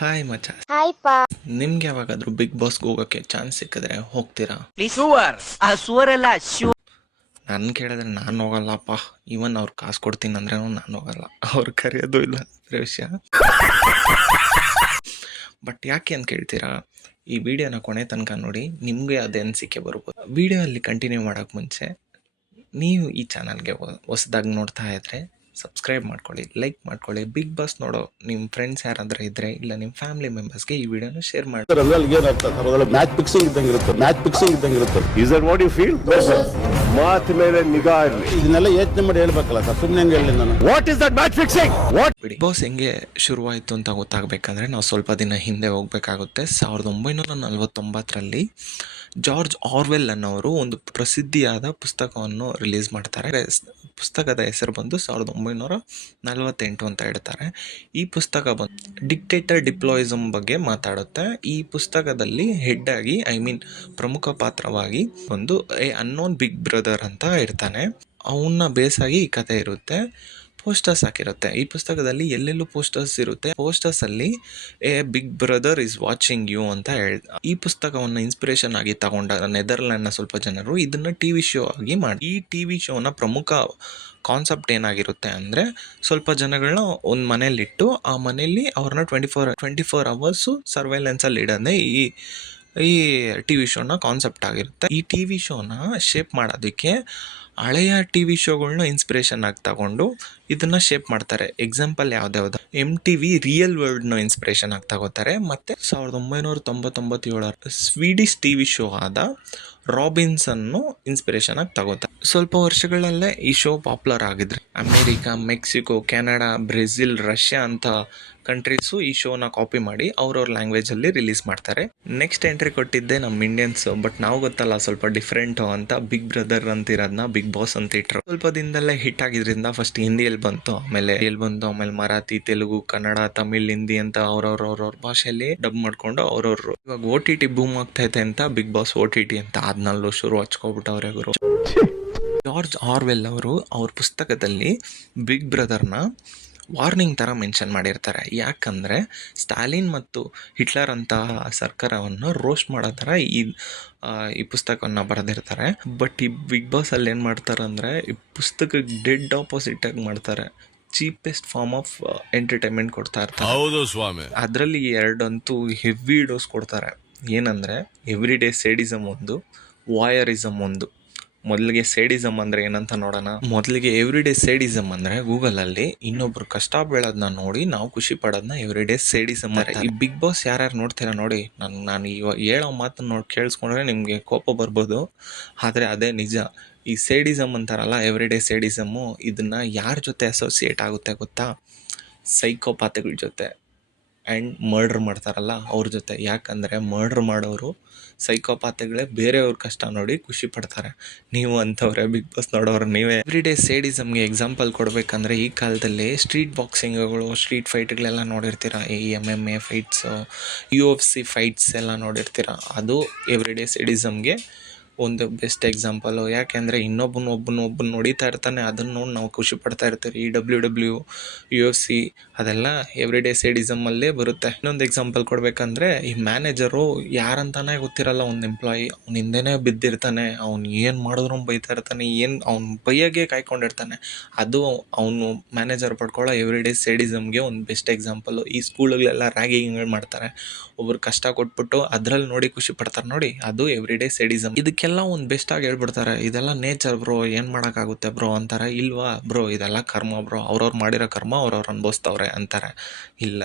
Hi ಮಚ್ಚ, hi ಪಾ. ನಿಮ್ಗೆ ಯಾವಾಗಾದ್ರೂ ಬಿಗ್ ಬಾಸ್ಗೆ ಹೋಗೋಕ್ಕೆ ಚಾನ್ಸ್ ಸಿಕ್ಕಿದ್ರೆ ಹೋಗ್ತೀರಾ? ನನ್ನ ಕೇಳಿದ್ರೆ ನಾನು ಹೋಗಲ್ಲಪ್ಪ. ಈವನ್ ಅವ್ರು ಕಾಸು ಕೊಡ್ತೀನಿ ಅಂದ್ರೂ ನಾನು ಹೋಗಲ್ಲ. ಅವ್ರು ಕರೆಯೋದು ಇಲ್ಲ, ಬೇರೆ ವಿಷಯ. ಬಟ್ ಯಾಕೆ ಅಂತ ಕೇಳ್ತೀರಾ? ಈ ವಿಡಿಯೋನ ಕೊನೆ ತನಕ ನೋಡಿ, ನಿಮಗೆ ಅದೇ ಅನಿಸಿಕೆ ಬರ್ಬೋದು. ವಿಡಿಯೋ ಅಲ್ಲಿ ಕಂಟಿನ್ಯೂ ಮಾಡೋಕ್ಕೆ ಮುಂಚೆ ನೀವು ಈ ಚಾನಲ್ಗೆ ಹೊಸದಾಗಿ ನೋಡ್ತಾ ಇದ್ರೆ ಸಬ್ಸ್ಕ್ರೈಬ್ ಮಾಡ್ಕೊಳ್ಳಿ, ಲೈಕ್ ಮಾಡ್ಕೊಳ್ಳಿ. ಬಿಗ್ ಬಾಸ್ ನೋಡೋ ನಿಮ್ಮ ಫ್ರೆಂಡ್ಸ್ ಯಾರಾದ್ರೂ ಇದ್ರೆ ಇಲ್ಲ ನಿಮ್ಮ ಫ್ಯಾಮಿಲಿ ಮೆಂಬರ್ಸ್ಗೆ ಈ ವಿಡಿಯೋನ ಶೇರ್ ಮಾಡಿ. ಮ್ಯಾಚ್ ಫಿಕ್ಸಿಂಗ್ ಇದ್ದಂಗಿರುತ್ತೆ. Is that what you feel? ಮಾತು ಮೇಲೆ ನಿಗಾ ಇರಲಿ. ಇದನ್ನೆಲ್ಲ ಯೋಚನೆ ಮಾಡಿ ಹೇಳ್ಬೇಕಲ್ಲ ಸರ್, ಸುಮ್ಮನೆ ಹೆಂಗೆ ಹೇಳಿ ನಾನು. What is that match fixing? What? Bigg Boss ಹೆಂಗೆ ಶುರುವಾಯಿತು ಅಂತ ಗೊತ್ತಾಗಬೇಕಂದ್ರೆ ನಾವು ಸ್ವಲ್ಪ ದಿನ ಹಿಂದೆ ಹೋಗಬೇಕಾಗುತ್ತೆ. 1949ರಲ್ಲಿ ಜಾರ್ಜ್ ಆರ್ವೆಲ್ ಅನ್ನೋರು ಒಂದು ಪ್ರಸಿದ್ಧಿಯಾದ ಪುಸ್ತಕವನ್ನು ರಿಲೀಸ್ ಮಾಡ್ತಾರೆ. ಪುಸ್ತಕದ ಹೆಸರು ಬಂದು 1948 ಅಂತ ಹೇಳ್ತಾರೆ. ಈ ಪುಸ್ತಕ ಬಂದು ಡಿಕ್ಟೇಟರ್ ಡಿಪ್ಲಾಯಿಸಮ್ ಬಗ್ಗೆ ಮಾತಾಡುತ್ತೆ. ಈ ಪುಸ್ತಕದಲ್ಲಿ ಹೆಡ್ ಆಗಿ ಪ್ರಮುಖ ಪಾತ್ರವಾಗಿ ಒಂದು ಅನ್ನೋನ್ ಬಿಗ್ ಬ್ರದರ್ ಅಂತ ಇರ್ತಾನೆ. ಅವನ್ನ ಬೇಸಾಗಿ ಈ ಕಥೆ ಇರುತ್ತೆ. ಪೋಸ್ಟರ್ಸ್ ಹಾಕಿರುತ್ತೆ ಈ ಪುಸ್ತಕದಲ್ಲಿ, ಎಲ್ಲೆಲ್ಲೂ ಪೋಸ್ಟರ್ಸ್ ಇರುತ್ತೆ. ಪೋಸ್ಟರ್ಸ್ ಅಲ್ಲಿ a big brother is watching you ಅಂತ ಈ ಪುಸ್ತಕವನ್ನು ಇನ್ಸ್ಪಿರೇಷನ್ ಆಗಿ ತಗೊಂಡ ನೆದರ್ಲ್ಯಾಂಡ್ನ ಸ್ವಲ್ಪ ಜನರು ಇದನ್ನ ಟಿವಿ ಶೋ ಆಗಿ ಮಾಡಿ. ಈ ಟಿವಿ ಶೋನ ಪ್ರಮುಖ ಕಾನ್ಸೆಪ್ಟ್ ಏನಾಗಿರುತ್ತೆ ಅಂದರೆ, ಸ್ವಲ್ಪ ಜನಗಳನ್ನ ಒಂದು ಮನೇಲಿಟ್ಟು ಆ ಮನೆಯಲ್ಲಿ ಅವ್ರನ್ನ 24 ಅವರ್ಸು ಸರ್ವೈಲೆನ್ಸಲ್ಲಿ ಇಡೋದೇ ಈ ಟಿ ವಿ ಶೋನ ಕಾನ್ಸೆಪ್ಟ್ ಆಗಿರುತ್ತೆ. ಈ ಟಿ ವಿ ಶೋನ ಶೇಪ್ ಮಾಡೋದಕ್ಕೆ ಹಳೆಯ ಟಿ ವಿ ಶೋಗಳನ್ನ ಇನ್ಸ್ಪಿರೇಷನ್ ಆಗಿ ತಗೊಂಡು ಇದನ್ನು ಶೇಪ್ ಮಾಡ್ತಾರೆ. ಎಕ್ಸಾಂಪಲ್ ಯಾವ್ದು MTV ರಿಯಲ್ ವರ್ಲ್ಡ್ನ ಇನ್ಸ್ಪಿರೇಷನ್ ಆಗಿ ತಗೋತಾರೆ. ಮತ್ತು 1997 ಸ್ವೀಡಿಷ್ ಟಿ ವಿ ಶೋ ಆದ ರಾಬಿನ್ಸನ್ನು ಇನ್ಸ್ಪಿರೇಷನ್ ಆಗಿ ತಗೋತಾರೆ. ಸ್ವಲ್ಪ ವರ್ಷಗಳಲ್ಲೇ ಈ ಶೋ ಪಾಪ್ಯುಲರ್ ಆಗಿದ್ರೆ America, Mexico, Canada, Brazil, Russia ಅಂತ ಕಂಟ್ರೀಸು ಈ ಶೋನ ಕಾಪಿ ಮಾಡಿ ಅವ್ರವ್ರ ಲ್ಯಾಂಗ್ವೇಜಲ್ಲಿ ರಿಲೀಸ್ ಮಾಡ್ತಾರೆ. ನೆಕ್ಸ್ಟ್ ಎಂಟ್ರಿ ಕೊಟ್ಟಿದ್ದೆ ನಮ್ಮ ಇಂಡಿಯನ್ಸ್. ಬಟ್ ನಾವು ಗೊತ್ತಲ್ಲ ಸ್ವಲ್ಪ ಡಿಫ್ರೆಂಟು ಅಂತ ಬಿಗ್ ಬ್ರದರ್ ಅಂತಿರೋದನ್ನ ಬಿಗ್ ಬಾಸ್ ಅಂತ ಇಟ್ಟರು. ಸ್ವಲ್ಪ ದಿನದಲ್ಲೇ ಹಿಟ್ ಆಗಿದ್ರಿಂದ ಫಸ್ಟ್ ಹಿಂದಿಯಲ್ಲಿ ಬಂತು, ಆಮೇಲೆ ಮರಾಠಿ, ತೆಲುಗು, ಕನ್ನಡ, ತಮಿಳ್, ಹಿಂದಿ ಅಂತ ಅವ್ರವ್ರ ಭಾಷೆಯಲ್ಲಿ ಡಬ್ ಮಾಡ್ಕೊಂಡು ಅವ್ರವ್ರು. ಇವಾಗ OTT ಬೂಮ್ ಆಗ್ತೈತೆ ಅಂತ ಬಿಗ್ ಬಾಸ್ OTT ಅಂತ ಆದ್ನಲ್ಲೂ ಶುರು ಹಚ್ಕೊಬಿಟ್ಟವ್ರೆ ಗುರು. ಜಾರ್ಜ್ ಆರ್ವೆಲ್ ಅವರು ಅವ್ರ ಪುಸ್ತಕದಲ್ಲಿ ಬಿಗ್ ಬ್ರದರ್ನ ವಾರ್ನಿಂಗ್ ಥರ ಮೆನ್ಷನ್ ಮಾಡಿರ್ತಾರೆ. ಯಾಕಂದರೆ ಸ್ಟಾಲಿನ್ ಮತ್ತು ಹಿಟ್ಲರ್ ಅಂತಹ ಸರ್ಕಾರವನ್ನು ರೋಸ್ಟ್ ಮಾಡೋ ಥರ ಈ ಪುಸ್ತಕವನ್ನು ಬರೆದಿರ್ತಾರೆ. ಬಟ್ ಈ ಬಿಗ್ ಬಾಸಲ್ಲಿ ಏನು ಮಾಡ್ತಾರೆ ಅಂದರೆ, ಈ ಪುಸ್ತಕಕ್ಕೆ ಡೆಡ್ ಆಪೋಸಿಟಾಗಿ ಮಾಡ್ತಾರೆ. ಚೀಪೆಸ್ಟ್ ಫಾರ್ಮ್ ಆಫ್ ಎಂಟರ್ಟೈನ್ಮೆಂಟ್ ಕೊಡ್ತಾ ಇರ್ತಾರೆ. ಹೌದು ಸ್ವಾಮಿ. ಅದರಲ್ಲಿ ಎರಡಂತೂ ಹೆವಿ ಡೋಸ್ ಕೊಡ್ತಾರೆ. ಏನಂದರೆ, ಎವ್ರಿ ಡೇ ಸೇಡಿಸಮ್ ಒಂದು, ವಾಯರಿಸಮ್ ಒಂದು. ಮೊದಲಿಗೆ ಸೇಡಿಸಮ್ ಅಂದರೆ ಏನಂತ ನೋಡೋಣ. ಮೊದಲಿಗೆ ಎವ್ರಿ ಡೇ ಸೇಡಿಸಮ್ ಅಂದರೆ ಗೂಗಲಲ್ಲಿ ಇನ್ನೊಬ್ರು ಕಷ್ಟ ಬೀಳೋದನ್ನ ನೋಡಿ ನಾವು ಖುಷಿ ಪಡೋದನ್ನ ಎವ್ರಿ ಡೇ ಸೇಡಿಸಮ್ ಅಂತ. ಈ ಬಿಗ್ ಬಾಸ್ ಯಾರ್ಯಾರು ನೋಡ್ತೀರಾ ನೋಡಿ, ನಾನು ಇವಾಗ ಹೇಳೋ ಮಾತನ್ನು ನೋಡಿ ಕೇಳಿಸ್ಕೊಂಡ್ರೆ ನಿಮಗೆ ಕೋಪ ಬರ್ಬೋದು, ಆದರೆ ಅದೇ ನಿಜ. ಈ ಸೇಡಿಸಮ್ ಅಂತಾರಲ್ಲ, ಎವ್ರಿ ಡೇ ಸೇಡಿಸಮ್ಮು, ಇದನ್ನು ಯಾರ ಜೊತೆ ಅಸೋಸಿಯೇಟ್ ಆಗುತ್ತೆ ಗೊತ್ತಾ? ಸೈಕೋಪಾತ್ಗಳ ಜೊತೆ ಆ್ಯಂಡ್ ಮರ್ಡ್ರ್ ಮಾಡ್ತಾರಲ್ಲ ಅವ್ರ ಜೊತೆ. ಯಾಕಂದರೆ ಮರ್ಡ್ರ್ ಮಾಡೋರು ಸೈಕೋಪಾತ್ಗಳೇ, ಬೇರೆಯವ್ರ ಕಷ್ಟ ನೋಡಿ ಖುಷಿ ಪಡ್ತಾರೆ. ನೀವು ಅಂಥವ್ರೆ ಬಿಗ್ ಬಾಸ್ ನೋಡೋರು ನೀವೇ. ಎವ್ರಿ ಡೇ ಸೇಡಿಸಮ್ಗೆ ಎಕ್ಸಾಂಪಲ್ ಕೊಡಬೇಕಂದ್ರೆ, ಈ ಕಾಲದಲ್ಲಿ ಸ್ಟ್ರೀಟ್ ಬಾಕ್ಸಿಂಗ್ಗಳು, ಸ್ಟ್ರೀಟ್ ಫೈಟ್ಗಳೆಲ್ಲ ನೋಡಿರ್ತೀರ. ಈ MMA ಫೈಟ್ಸು, UFC ಫೈಟ್ಸ್ ಎಲ್ಲ ನೋಡಿರ್ತೀರ. ಅದು ಎವ್ರಿ ಡೇ ಸೇಡಿಸಮ್ಗೆ ಒಂದು ಬೆಸ್ಟ್ ಎಕ್ಸಾಂಪಲು. ಯಾಕೆಂದರೆ ಒಬ್ಬನು ನೋಡಿತಾ ಇರ್ತಾನೆ, ಅದನ್ನು ನೋಡಿ ನಾವು ಖುಷಿ ಪಡ್ತಾ ಇರ್ತೀವಿ. ಈ WWE, UFC ಅದೆಲ್ಲ ಎವ್ರಿ ಡೇ ಸೇಡಿಸಮಲ್ಲೇ ಬರುತ್ತೆ. ಇನ್ನೊಂದು ಎಕ್ಸಾಂಪಲ್ ಕೊಡಬೇಕಂದ್ರೆ, ಈ ಮ್ಯಾನೇಜರು ಯಾರಂತಾನೆ ಗೊತ್ತಿರಲ್ಲ, ಒಂದು ಎಂಪ್ಲಾಯಿ ಅವ್ನ ಹಿಂದೆನೇ ಬಿದ್ದಿರ್ತಾನೆ, ಅವ್ನು ಏನು ಮಾಡಿದ್ರು ಬೈತಾ ಇರ್ತಾನೆ, ಅವ್ನು ಬೈಯಾಗೆ ಕಾಯ್ಕೊಂಡಿರ್ತಾನೆ. ಅದು ಅವನು ಮ್ಯಾನೇಜರ್ ಪಡ್ಕೊಳ್ಳೋ ಎವ್ರಿ ಡೇ ಸೇಡಿಸಮ್ಗೆ ಒಂದು ಬೆಸ್ಟ್ ಎಕ್ಸಾಂಪಲು. ಈ ಸ್ಕೂಲ್ಗಳೆಲ್ಲ ರ್ಯಾಗಿಂಗ್ಗಳು ಮಾಡ್ತಾರೆ, ಒಬ್ರು ಕಷ್ಟ ಕೊಟ್ಬಿಟ್ಟು ಅದರಲ್ಲಿ ನೋಡಿ ಖುಷಿ ಪಡ್ತಾರೆ ನೋಡಿ, ಅದು ಎವ್ರಿ ಡೇ ಸೇಡಿಸಮ್. ಇದಕ್ಕೆಲ್ಲ ಒಂದು ಬೆಸ್ಟಾಗಿ ಹೇಳ್ಬಿಡ್ತಾರೆ, ಇದೆಲ್ಲ ನೇಚರ್ ಬ್ರೋ, ಏನು ಮಾಡೋಕ್ಕಾಗುತ್ತೆ ಬ್ರೋ ಅಂತಾರೆ. ಇಲ್ವಾ ಬ್ರೋ, ಇದೆಲ್ಲ ಕರ್ಮ ಬ್ರೋ, ಅವ್ರವ್ರು ಮಾಡಿರೋ ಕರ್ಮ ಅವ್ರವ್ರು ಅನುಭವಿಸ್ತವ್ರೆ ಅಂತಾರೆ. ಇಲ್ಲ,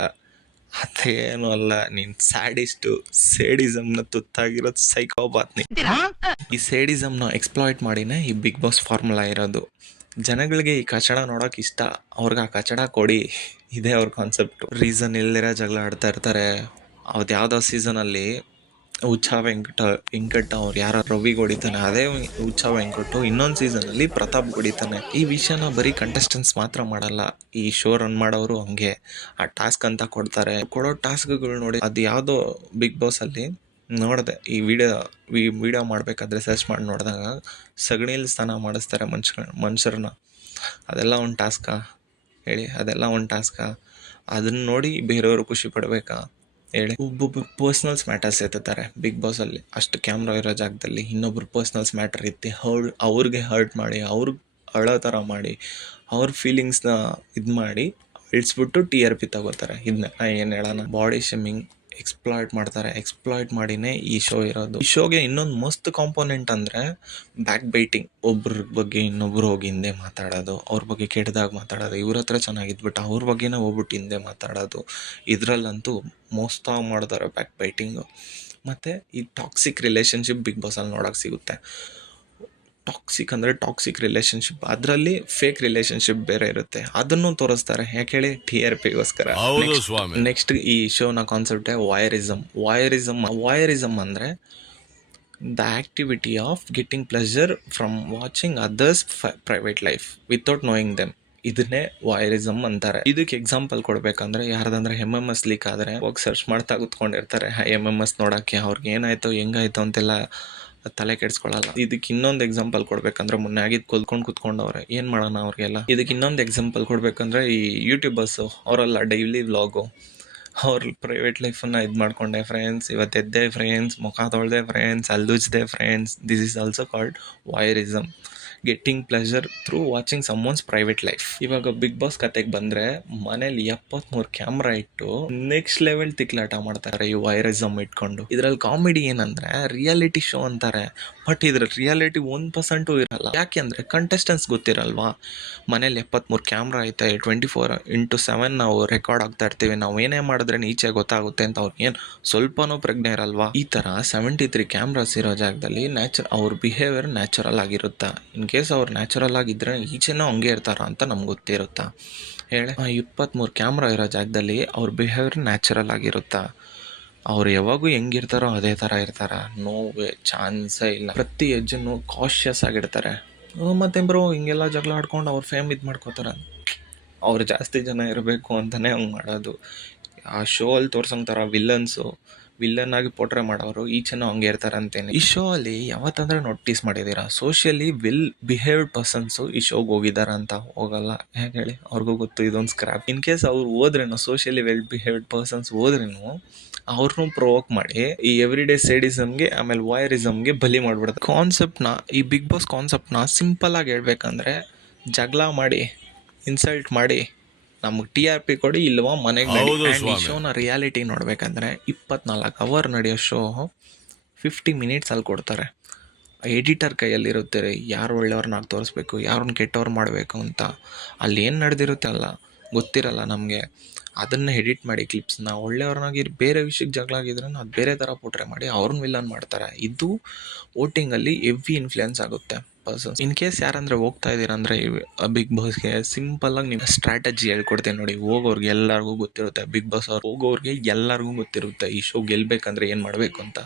ಅದೇನು ಅಲ್ಲ, ನೀನು ಸ್ಯಾಡಿಸ್ಟು, ಸೇಡಿಸಮ್ನ ತುತ್ತಾಗಿರೋದು ಸೈಕೋಪಾತ್ನಿ. ಈ ಸೇಡಿಸಮ್ನ ಎಕ್ಸ್ಪ್ಲಾಯ್ಟ್ ಮಾಡಿನೇ ಈ ಬಿಗ್ ಬಾಸ್ ಫಾರ್ಮುಲಾ ಇರೋದು. ಜನಗಳಿಗೆ ಈ ಕಚಡ ನೋಡೋಕೆ ಇಷ್ಟ, ಅವ್ರಿಗೆ ಆ ಕಚಡ ಕೊಡಿ, ಇದೇ ಅವ್ರ ಕಾನ್ಸೆಪ್ಟು. ರೀಸನ್ ಇಲ್ದಿರ ಜಗಳ ಆಡ್ತಾ ಇರ್ತಾರೆ. ಅದು ಯಾವುದೋ ಸೀಸನಲ್ಲಿ ಹುಚ್ಚ ವೆಂಕಟ್ ಅವ್ರು ಯಾರು ರವಿಗೆ ಹೊಡಿತಾನೆ, ಅದೇ ಹುಚ್ಚ ವೆಂಕಟು ಇನ್ನೊಂದು ಸೀಸನಲ್ಲಿ ಪ್ರತಾಪ್ ಹೊಡಿತಾನೆ. ಈ ವಿಷಯನ ಬರೀ ಕಂಟೆಸ್ಟೆಂಟ್ಸ್ ಮಾತ್ರ ಮಾಡಲ್ಲ, ಈ ಶೋ ರನ್ ಮಾಡೋರು ಹಂಗೆ. ಆ ಟಾಸ್ಕ್ ಅಂತ ಕೊಡೋ ಟಾಸ್ಕ್ಗಳು ನೋಡಿ. ಅದು ಯಾವುದೋ ಬಿಗ್ ಬಾಸಲ್ಲಿ ನೋಡಿದೆ, ಈ ವಿಡಿಯೋ ಮಾಡಬೇಕಾದ್ರೆ ಸರ್ಚ್ ಮಾಡಿ ನೋಡಿದಾಗ ಸಗಣಿಯಲ್ಲಿ ಸ್ನಾನ ಮಾಡಿಸ್ತಾರೆ ಮನುಷ್ಯರನ್ನ. ಅದೆಲ್ಲ ಒಂದು ಟಾಸ್ಕಾ ಹೇಳಿ? ಅದೆಲ್ಲ ಒಂದು ಟಾಸ್ಕಾ? ಅದನ್ನು ನೋಡಿ ಬೇರೆಯವರು ಖುಷಿ ಪಡಬೇಕಾ? ಹೇಳಿ? ಒಬ್ಬೊಬ್ರು ಪರ್ಸ್ನಲ್ಸ್ ಮ್ಯಾಟರ್ಸ್ ಎತ್ತುತ್ತಾರೆ ಬಿಗ್ ಬಾಸಲ್ಲಿ. ಅಷ್ಟು ಕ್ಯಾಮ್ರಾ ಇರೋ ಜಾಗದಲ್ಲಿ ಇನ್ನೊಬ್ರು ಪರ್ಸ್ನಲ್ಸ್ ಮ್ಯಾಟರ್ ಎತ್ತಿ ಅವ್ರಿಗೆ ಹರ್ಟ್ ಮಾಡಿ, ಅವ್ರಿಗೆ ಅಳೋ ಥರ ಮಾಡಿ, ಅವ್ರ ಫೀಲಿಂಗ್ಸ್ನ ಇದು ಮಾಡಿ ಇಳಿಸ್ಬಿಟ್ಟು TRP ತಗೋತಾರೆ. ಇದನ್ನ ಏನು ಹೇಳೋಣ, ಬಾಡಿ ಶೇಮಿಂಗ್ ಎಕ್ಸ್ಪ್ಲಾಯ್ಟ್ ಮಾಡಿನೇ ಈ ಶೋ ಇರೋದು. ಈ ಶೋಗೆ ಇನ್ನೊಂದು ಮಸ್ತ್ ಕಾಂಪೋನೆಂಟ್ ಅಂದರೆ ಬ್ಯಾಕ್ ಬೈಟಿಂಗ್. ಒಬ್ರ ಬಗ್ಗೆ ಇನ್ನೊಬ್ರು ಹೋಗಿ ಹಿಂದೆ ಮಾತಾಡೋದು, ಅವ್ರ ಬಗ್ಗೆ ಕೆಟ್ಟದಾಗ ಮಾತಾಡೋದು, ಇವ್ರ ಹತ್ರ ಚೆನ್ನಾಗಿದ್ಬಿಟ್ಟು ಅವ್ರ ಬಗ್ಗೆನೇ ಹೋಗ್ಬಿಟ್ಟು ಹಿಂದೆ ಮಾತಾಡೋದು. ಇದರಲ್ಲಂತೂ ಮೋಸ್ತಾಗಿ ಮಾಡ್ತಾರೆ ಬ್ಯಾಕ್ ಬೈಟಿಂಗು. ಮತ್ತು ಈ ಟಾಕ್ಸಿಕ್ ರಿಲೇಷನ್ಶಿಪ್ ಬಿಗ್ ಬಾಸಲ್ಲಿ ನೋಡೋಕೆ ಸಿಗುತ್ತೆ. ಟಾಕ್ಸಿಕ್ ರಿಲೇಷನ್ಶಿಪ್, ಅದರಲ್ಲಿ ಫೇಕ್ ರಿಲೇಷನ್ಶಿಪ್ ಬೇರೆ ಇರುತ್ತೆ, ಅದನ್ನು ತೋರಿಸ್ತಾರೆ. ಯಾಕೆ ಹೇಳಿ? TRPಗೋಸ್ಕರ. ನೆಕ್ಸ್ಟ್ ಈ ಶೋನ ಕಾನ್ಸೆಪ್ಟೇ ವಾಯರಿಸಮ್ ಅಂದರೆ the activity of getting pleasure from watching others private life without knowing them. ಇದನ್ನೇ ವಾಯರಿಸಮ್ ಅಂತಾರೆ. ಇದಕ್ಕೆ ಎಕ್ಸಾಂಪಲ್ ಕೊಡ್ಬೇಕಂದ್ರೆ, ಯಾರ್ದಂದ್ರೆ MMS ಲೀಕ್ ಆದರೆ ಹೋಗಿ ಸರ್ಚ್ ಮಾಡ್ತಾ ಕೂತ್ಕೊಂಡಿರ್ತಾರೆ. MMS ನೋಡೋಕ್ಕೆ ಅವ್ರಿಗೆ ಏನಾಯ್ತು ಹೆಂಗಾಯ್ತು ಅಂತೆಲ್ಲ ತಲೆ ಕೆಡಿಸ್ಕೊಳ್ಳಲ್ಲ. ಇದಕ್ಕೆ ಇನ್ನೊಂದು ಎಕ್ಸಾಂಪಲ್ ಕೊಡ್ಬೇಕಂದ್ರೆ, ಮೊನ್ನೆ ಆಗಿದ್ದು ಕೂತ್ಕೊಂಡವ್ರೆ, ಏನು ಮಾಡೋಣ ಅವ್ರಿಗೆಲ್ಲ. ಇದಕ್ಕೆ ಇನ್ನೊಂದು ಎಕ್ಸಾಂಪಲ್ ಕೊಡ್ಬೇಕಂದ್ರೆ, ಈ ಯೂಟ್ಯೂಬರ್ಸು ಅವರೆಲ್ಲ ಡೈಲಿ ವ್ಲಾಗು, ಅವ್ರ ಪ್ರೈವೇಟ್ ಲೈಫನ್ನು ಇದು ಮಾಡಿಕೊಂಡೆ ಫ್ರೆಂಡ್ಸ್, ಇವತ್ತು ಎದ್ದೆ ಫ್ರೆಂಡ್ಸ್, ಮುಖ ತೊಳೆದೆ ಫ್ರೆಂಡ್ಸ್, ಅಲ್ಲುಜ್ದೆ friends. This is also called voyeurism, getting pleasure through watching someone's private life. ಇವಾಗ ಬಿಗ್ ಬಾಸ್ ಕತೆಗೆ ಬಂದರೆ, ಮನೇಲಿ 73 ಕ್ಯಾಮ್ರಾ ಇಟ್ಟು ನೆಕ್ಸ್ಟ್ ಲೆವೆಲ್ ತಿಕ್ಲಾಟ ಮಾಡ್ತಾರೆ ಈ ವಾಯರಿಸಮ್ ಇಟ್ಕೊಂಡು. ಇದರಲ್ಲಿ ಕಾಮಿಡಿ ಏನಂದರೆ, ರಿಯಾಲಿಟಿ ಶೋ ಅಂತಾರೆ, ಬಟ್ ಇದ್ರ ರಿಯಾಲಿಟಿ 1% ಇರಲ್ಲ. ಯಾಕೆ ಅಂದರೆ ಕಂಟೆಸ್ಟೆನ್ಸ್ ಗೊತ್ತಿರಲ್ವಾ. ಮನೇಲಿ 73 ಕ್ಯಾಮ್ರಾ ಐತೆ, 24/7 ನಾವು ರೆಕಾರ್ಡ್ ಆಗ್ತಾ ಇರ್ತೀವಿ, ನಾವು ಏನೇ ಮಾಡಿದ್ರೆ ಈಚೆ ಗೊತ್ತಾಗುತ್ತೆ ಅಂತ ಅವ್ರಿಗೆ ಏನು ಸ್ವಲ್ಪನೂ ಪ್ರಜ್ಞೆ ಇರಲ್ವಾ. ಈ ಥರ 73 ಕ್ಯಾಮ್ರಾಸ್ ಇರೋ ಜಾಗದಲ್ಲಿ ಅವ್ರ ಬಿಹೇವಿಯರ್ ನ್ಯಾಚುರಲ್ ಆಗಿರುತ್ತಾ? ಇನ್ ಕೇಸ್ ಅವ್ರು ನ್ಯಾಚುರಲ್ ಆಗಿದ್ದರೆ ಈಚೆನೂ ಹಂಗೆ ಇರ್ತಾರ ಅಂತ ನಮ್ಗೆ ಗೊತ್ತಿರುತ್ತಾ ಹೇಳಿ? 23 ಕ್ಯಾಮ್ರಾ ಇರೋ ಜಾಗದಲ್ಲಿ ಅವ್ರ ಬಿಹೇವಿಯರ್ ನ್ಯಾಚುರಲ್ ಆಗಿರುತ್ತಾ? ಅವ್ರು ಯಾವಾಗೂ ಹೆಂಗಿರ್ತಾರೋ ಅದೇ ಥರ ಇರ್ತಾರ? ನೋ ವೇ, ಚಾನ್ಸೇ ಇಲ್ಲ. ಪ್ರತಿ ಹೆಜ್ಜೆನೂ ಕಾಷಿಯಸ್ ಆಗಿರ್ತಾರೆ. ಮತ್ತೆ ಬ್ರೋ ಹಿಂಗೆಲ್ಲ ಜಗಳ ಆಡ್ಕೊಂಡು ಅವ್ರ ಫೇಮ್ ಇದು ಮಾಡ್ಕೋತಾರೆ. ಅವ್ರು ಜಾಸ್ತಿ ಜನ ಇರಬೇಕು ಅಂತಲೇ ಹಂಗೆ ಮಾಡೋದು. ಆ ಶೋ ಅಲ್ಲಿ ತೋರ್ಸಂಗೆ ಥರ ವಿಲ್ಲನ್ ಆಗಿ ಪೋಟ್ರೆ ಮಾಡೋರು ಈಚೆನೂ ಹಂಗೆ ಇರ್ತಾರೆ ಅಂತೇನೆ. ಈ ಶೋ ಅಲ್ಲಿ ಯಾವತ್ತಂದ್ರೆ ನೋಟಿಸ್ ಮಾಡಿದ್ದೀರಾ, ಸೋಷಿಯಲಿ ವೆಲ್ ಬಿಹೇವ್ಡ್ ಪರ್ಸನ್ಸು ಈ ಶೋಗೆ ಹೋಗಿದ್ದಾರೆ ಅಂತ? ಹೋಗಲ್ಲ. ಹೇಗೆ ಹೇಳಿ? ಅವ್ರಿಗೂ ಗೊತ್ತು ಇದೊಂದು ಸ್ಕ್ರ್ಯಾಪ್. ಇನ್ ಕೇಸ್ ಅವ್ರು ಹೋದ್ರೇನು, ಸೋಷಿಯಲಿ ವೆಲ್ ಬಿಹೇವ್ಡ್ ಪರ್ಸನ್ಸ್ ಹೋದ್ರೇನು ಅವ್ರನ್ನೂ ಪ್ರೊವೋಕ್ ಮಾಡಿ ಈ ಎವ್ರಿಡೇ ಸೇಡಿಸಮ್ಗೆ ಆಮೇಲೆ ವಾಯರಿಸಮ್ಗೆ ಬಲಿ ಮಾಡಿಬಿಡ್ತಾರೆ. ಈ ಬಿಗ್ ಬಾಸ್ ಕಾನ್ಸೆಪ್ಟ್ನ ಸಿಂಪಲ್ ಆಗಿ ಹೇಳ್ಬೇಕಂದ್ರೆ, ಜಗಳ ಮಾಡಿ, ಇನ್ಸಲ್ಟ್ ಮಾಡಿ, ನಮಗೆ TRP ಕೊಡಿ, ಇಲ್ವಾ ಮನೆಗೆ ನಡಿ. ಈ ಶೋನ ರಿಯಾಲಿಟಿ ನೋಡ್ಬೇಕಂದ್ರೆ 24 ಅವರ್ ನಡೆಯೋ ಶೋ 50 ಮಿನಿಟ್ಸ್ ಅಲ್ಲಿ ಕೊಡ್ತಾರೆ. ಎಡಿಟರ್ ಕೈಯಲ್ಲಿರುತ್ತೆ ಯಾರು ಒಳ್ಳೆಯವ್ರನ್ನ ತೋರಿಸ್ಬೇಕು, ಯಾರನ್ನ ಕೆಟ್ಟವ್ರು ಮಾಡಬೇಕು ಅಂತ. ಅಲ್ಲಿ ಏನು ನಡೆದಿರುತ್ತೆ ಅಲ್ಲ ಗೊತ್ತಿರಲ್ಲ ನಮಗೆ. ಅದನ್ನು ಎಡಿಟ್ ಮಾಡಿ ಕ್ಲಿಪ್ಸ್ನ ಒಳ್ಳೆಯವ್ರನ್ನಾಗಿ ಬೇರೆ ವಿಷಯಕ್ಕೆ ಜಗಳ ಆಗಿದ್ರೆ ಅದು ಬೇರೆ ಥರ ಪೋಟ್ರೆ ಮಾಡಿ ಅವ್ರನ್ನ ವಿಲನ್ ಮಾಡ್ತಾರೆ. ಇದು ವೋಟಿಂಗಲ್ಲಿ ಹೆವಿ ಇನ್ಫ್ಲುಯೆನ್ಸ್ ಆಗುತ್ತೆ ಪರ್ಸನ್ಸ್. ಇನ್ ಕೇಸ್ ಯಾರಂದರೆ ಹೋಗ್ತಾ ಇದ್ದೀರಂದರೆ ಬಿಗ್ ಬಾಸ್ಗೆ, ಸಿಂಪಲ್ಲಾಗಿ ನೀವು ಸ್ಟ್ರಾಟಜಿ ಹೇಳ್ಕೊಡ್ತೀನಿ ನೋಡಿ. ಹೋಗೋರ್ಗೆ ಎಲ್ಲರಿಗೂ ಗೊತ್ತಿರುತ್ತೆ, ಬಿಗ್ ಬಾಸ್ ಅವ್ರು ಹೋಗೋರಿಗೆ ಎಲ್ಲರಿಗೂ ಗೊತ್ತಿರುತ್ತೆ ಈ ಶೋ ಗೆಲ್ಲಬೇಕಂದ್ರೆ ಏನು ಮಾಡಬೇಕು ಅಂತ.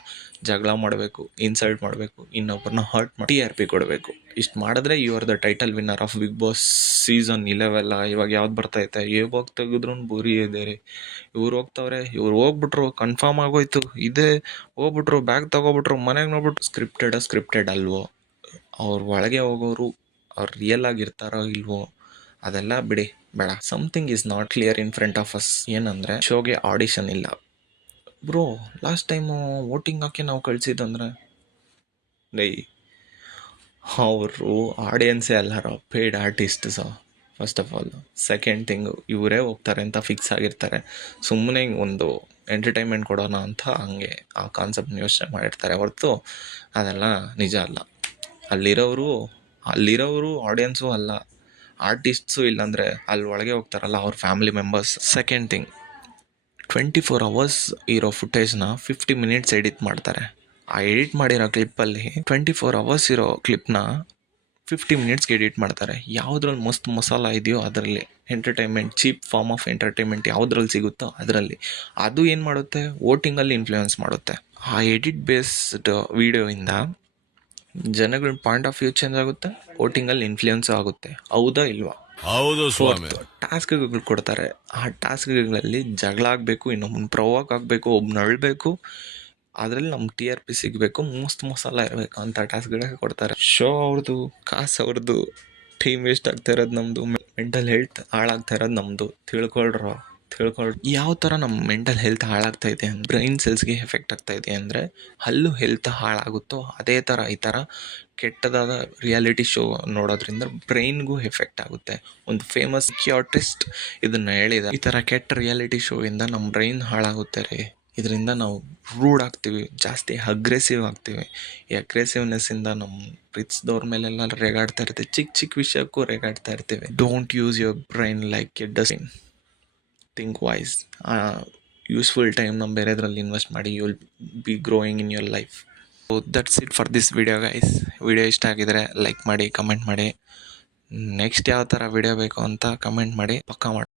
ಜಗಳ ಮಾಡಬೇಕು, ಇನ್ಸಲ್ಟ್ ಮಾಡಬೇಕು, ಇನ್ನೊಬ್ಬರನ್ನ ಹರ್ಟ್ ಮಾಡಿ TRP ಕೊಡಬೇಕು. ಇಷ್ಟು ಮಾಡಿದ್ರೆ you are the title winner of Bigg Boss season 11. ಇವಾಗ ಯಾವ್ದು ಬರ್ತೈತೆ, ಯಾವಾಗ ತೆಗೆದ್ರೂ ಬುರಿ ಇದೆ ರೀ. ಇವ್ರು ಹೋಗ್ತವ್ರೆ, ಇವ್ರು ಹೋಗ್ಬಿಟ್ರು, ಕನ್ಫರ್ಮ್ ಆಗೋಯ್ತು, ಇದೇ ಹೋಗ್ಬಿಟ್ರು, ಬ್ಯಾಗ್ ತಗೋಬಿಟ್ರು, ಮನೆಗೆ ನೋಡ್ಬಿಟ್ರು. ಸ್ಕ್ರಿಪ್ಟೆಡ್ ಅಲ್ವೋ? ಅವ್ರ ಒಳಗೆ ಹೋಗೋರು ಅವ್ರು ರಿಯಲ್ ಆಗಿರ್ತಾರೋ ಇಲ್ವೋ ಅದೆಲ್ಲ ಬಿಡಿ, ಬೇಡ. Something is not clear in front of us. ಏನಂದರೆ, ಶೋಗೆ ಆಡಿಷನ್ ಇಲ್ಲ ಬ್ರೋ. ಲಾಸ್ಟ್ ಟೈಮು ವೋಟಿಂಗ್ ಹಾಕಿ ನಾವು ಕಳಿಸಿದ್ದಂದ್ರೆ ಅವರು ಆಡಿಯನ್ಸೇ ಅಲ್ಲಾರೋ, paid artists first of all. Second thing, ಇವರೇ ಹೋಗ್ತಾರೆ ಅಂತ ಫಿಕ್ಸ್ ಆಗಿರ್ತಾರೆ. ಸುಮ್ಮನೆ ಒಂದು ಎಂಟರ್ಟೈನ್ಮೆಂಟ್ ಕೊಡೋಣ ಅಂತ ಹಂಗೆ ಆ ಕಾನ್ಸೆಪ್ಟ್ನ ಯೋಚನೆ ಮಾಡಿರ್ತಾರೆ ಹೊರತು ಅದೆಲ್ಲ ನಿಜ ಅಲ್ಲ. ಅಲ್ಲಿರೋರು ಆಡಿಯನ್ಸು ಅಲ್ಲ, ಆರ್ಟಿಸ್ಟ್ಸು. ಇಲ್ಲಾಂದರೆ ಅಲ್ಲಿ ಒಳಗೆ ಹೋಗ್ತಾರಲ್ಲ ಅವ್ರ family members. Second thing, 24 hours ಇರೋ ಫುಟೇಜ್ನ 50 ಮಿನಿಟ್ಸ್ ಎಡಿಟ್ ಮಾಡ್ತಾರೆ. ಆ ಎಡಿಟ್ ಮಾಡಿರೋ ಕ್ಲಿಪ್ಪಲ್ಲಿ 24 ಅವರ್ಸ್ ಇರೋ ಕ್ಲಿಪ್ನ 50 ಮಿನಿಟ್ಸ್ಗೆ ಎಡಿಟ್ ಮಾಡ್ತಾರೆ. ಯಾವುದ್ರಲ್ಲಿ ಮಸ್ತ್ ಮಸಾಲ ಇದೆಯೋ ಅದರಲ್ಲಿ entertainment, cheap form of entertainment ಯಾವುದ್ರಲ್ಲಿ ಸಿಗುತ್ತೋ ಅದರಲ್ಲಿ. ಅದು ಏನು ಮಾಡುತ್ತೆ, ವೋಟಿಂಗಲ್ಲಿ ಇನ್ಫ್ಲೂಯೆನ್ಸ್ ಮಾಡುತ್ತೆ. ಆ ಎಡಿಟ್ ಬೇಸ್ಡ್ ವಿಡಿಯೋಯಿಂದ ಜನಗಳ ಪಾಯಿಂಟ್ ಆಫ್ ವ್ಯೂ ಚೇಂಜ್ ಆಗುತ್ತೆ, ವೋಟಿಂಗಲ್ಲಿ ಇನ್ಫ್ಲೂಯೆನ್ಸ್ ಆಗುತ್ತೆ. ಹೌದಾ ಇಲ್ವಾ? ಹೌದು ಸ್ವಾಮಿ. ಟಾಸ್ಕ್ಗಳು ಕೊಡ್ತಾರೆ. ಆ ಟಾಸ್ಕ್ಗಳಲ್ಲಿ ಜಗಳ ಆಗಬೇಕು, ಇನ್ನೊಬ್ಬನ ಪ್ರೊವೋಕ್ ಆಗಬೇಕು, ಒಬ್ಬನ ಅಳಬೇಕು, ಅದರಲ್ಲಿ ನಮ್ಗೆ TRP ಸಿಗಬೇಕು, ಮಸ್ತ್ ಮಸಾಲ ಇರಬೇಕು ಅಂತ ಟಾಸ್ಕ್ಗಳೇ ಕೊಡ್ತಾರೆ. ಶೋ ಅವ್ರದ್ದು, ಕಾಸು ಅವ್ರದ್ದು, ಟೈಮ್ ವೇಸ್ಟ್ ಆಗ್ತಾ ಇರೋದು ನಮ್ಮದು, ಮೆಂಟಲ್ ಹೆಲ್ತ್ ಹಾಳಾಗ್ತಾ ಇರೋದು ನಮ್ಮದು. ತಿಳ್ಕೊಳ್ರೋ. ತಿಳ್ಕೊಳ್ಳಿ ಯಾವ ಥರ ನಮ್ಮ ಮೆಂಟಲ್ ಹೆಲ್ತ್ ಹಾಳಾಗ್ತಾಯಿದೆ, ಬ್ರೈನ್ ಸೆಲ್ಸ್ಗೆ ಎಫೆಕ್ಟ್ ಆಗ್ತಾಯಿದೆ ಅಂದರೆ ಹಲ್ಲು ಹೆಲ್ತ್ ಹಾಳಾಗುತ್ತೋ ಅದೇ ಥರ ಈ ಥರ ಕೆಟ್ಟದಾದ ರಿಯಾಲಿಟಿ ಶೋ ನೋಡೋದ್ರಿಂದ ಬ್ರೈನ್ಗೂ ಎಫೆಕ್ಟ್ ಆಗುತ್ತೆ. ಒಂದು ಫೇಮಸ್ ಸೈಕಿಯಾಟ್ರಿಸ್ಟ್ ಇದನ್ನು ಹೇಳಿದ, ಈ ಥರ ಕೆಟ್ಟ ರಿಯಾಲಿಟಿ ಶೋಯಿಂದ ನಮ್ಮ ಬ್ರೈನ್ ಹಾಳಾಗುತ್ತೆ ರೀ. ಇದರಿಂದ ನಾವು ರೂಡ್ ಆಗ್ತೀವಿ, ಜಾಸ್ತಿ ಅಗ್ರೆಸಿವ್ ಆಗ್ತೀವಿ. ಈ ಅಗ್ರೆಸಿವ್ನೆಸ್ಸಿಂದ ನಮ್ಮ ಪ್ರೀತಿಸಿದವ್ರ ಮೇಲೆಲ್ಲ ರೇಗಾಡ್ತಾ ಇರ್ತೀವಿ, ಚಿಕ್ಕ ಚಿಕ್ಕ ವಿಷಯಕ್ಕೂ ರೇಗಾಡ್ತಾ ಇರ್ತೀವಿ. Don't use your brain like a dustbin. Think wise. Useful ಟೈಮ್ನ ಬೇರೆದ್ರಲ್ಲಿ ಇನ್ವೆಸ್ಟ್ ಮಾಡಿ, you will be growing in your life. So that's it for this video guys. Video ಇಷ್ಟ ಆಗಿದರೆ ಲೈಕ್ ಮಾಡಿ, ಕಮೆಂಟ್ ಮಾಡಿ. ನೆಕ್ಸ್ಟ್ ಯಾವ ಥರ ವಿಡಿಯೋ ಬೇಕು ಅಂತ ಕಮೆಂಟ್ ಮಾಡಿ, ಪಕ್ಕಾ ಮಾಡಿ.